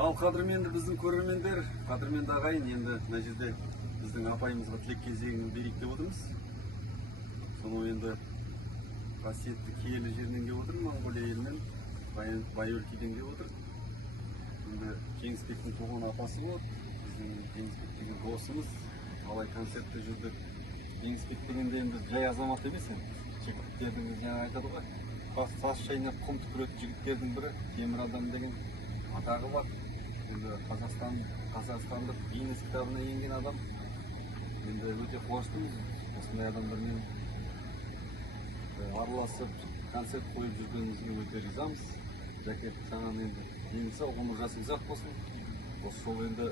Ал қадірменді біздің көрермендер, қадірменді ағайын, енді мына жерде біздің апайымызға тілек кезегін берейік деп отырмыз. Соны енді қасиетті киелі жерінен келіп отыр, Моңғолия елінен, Бай-өлкеден келіп отыр. Енді Жеңісбектің туған апасы болады. Біздің Жеңісбек деген досымыз. Талай концертте жүрдік. Жеңісбек дегенде енді жай азамат емес енді. Жігіттердің жаңа айтады ғой. Тас шайнап құм түкіретін жігіттердің бірі, Темір адам деген атағы бар. Енді қазақстандық Гиннес кітабына енген адам. Енді өте қуаныштымыз. Осындай адамдармен араласып, концерт қойып жүргенімізге өте ризамыз. Жәке, саған енді еңсі ғұмыр жасың ұзақ болсын. Осы жолы енді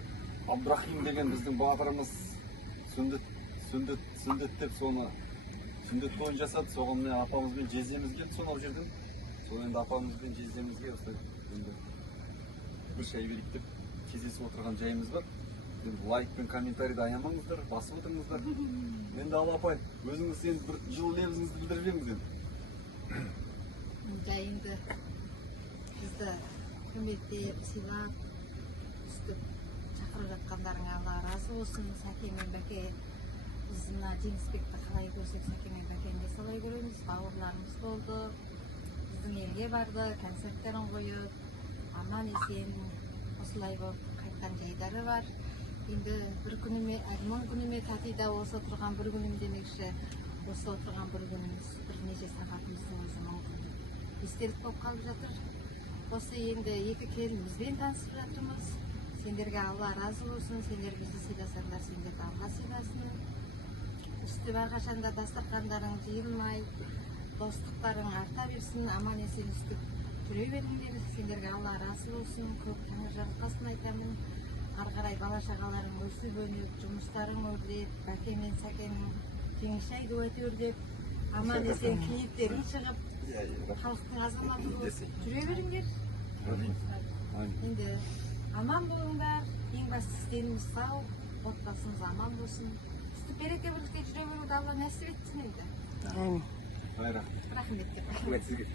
Абдрахим деген біздің батырымыз сүндет деп соны сүндет тойын жасады. Соған мен апамызбен жездеміз келді сонау жерден. Сол енді апамызбен жездемізге енді бір шай берейік деп кездесіп отырған жайымыз бар. Енді лайк пен комментарийді аямаңыздар, басып отырыңыздар. Енді ал апай, өзіңіз енді бір жылы лебізіңізді білдіріп жеңіз енді. Жайында бізді құрметтеп, сыйлап, үстіп шақырып жатқандарыңа Алла разы болсын. Сәкен мен Бәке, біз мына Жеңісбекті қалай көрсек, Сәкен мен Бәкені де солай көреміз. Бауырларымыз болды, біздің елге барды, концерттерін қойып, аман есен осылай болып қайтқан жайдары бар. Енді бір күніме, мың күніме татида осы отырған бір күнім демекші, осы отырған бір күніміз, бірнеше сағатымыздың өзі мың күн естелік болып қалып жатыр. Осы енді екі келінімізбен танысып жатырмыз. Сендерге Алла разы болсын, сендер бізді сыйласаңдар, сендерді Алла сыйласын. Үстіп әрқашанда дастархандарың жиылмай, достықтарың арта берсін, аман есен үстіп жүре беріңдер. Сендерге Алла разы болсын, көп тәңір жарылқасын айтамын. Ары қарай бала-шағаларың өсіп өніп, жұмыстарың өрлеп, Бәке мен Сәкеннің жеңішай дуэті өрлеп, аман есен клиптерің шығып, халықтың азаматы болып жүре беріңдер. Енді аман болыңдар, ең бастысы деніміз сау, отбасымыз аман болсын. Үстіп береке бірлікте жүре беруді Алла нәсіп етсін енді. Рахмет. Рахмет деп.